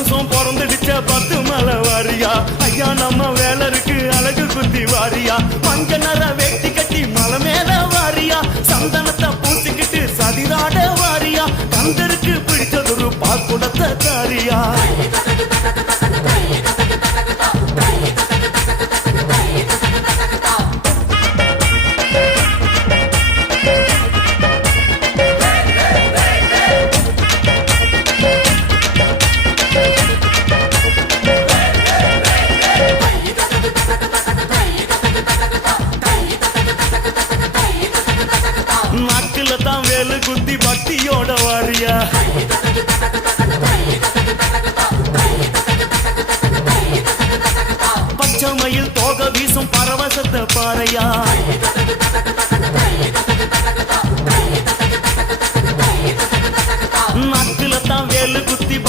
மாசம் பிறந்துடுச்ச 10 மலை வாரியா ஐயா நம்ம வேலருக்கு அழகு குத்தி வாரியா மஞ்ச நர வேட்டி கட்டி மலை மேல வாரியா சந்தனத்தை பூசிக்கிட்டு சதிராட வாரியா கந்தருக்கு பிடிச்சதொரு பாக்குடத்தை தாரியா நாக்குல தான் வேலு குத்தி பக்தியோட வாரியா பச்சை மயில் தோக வீசும் பரவசத்தை பாறையா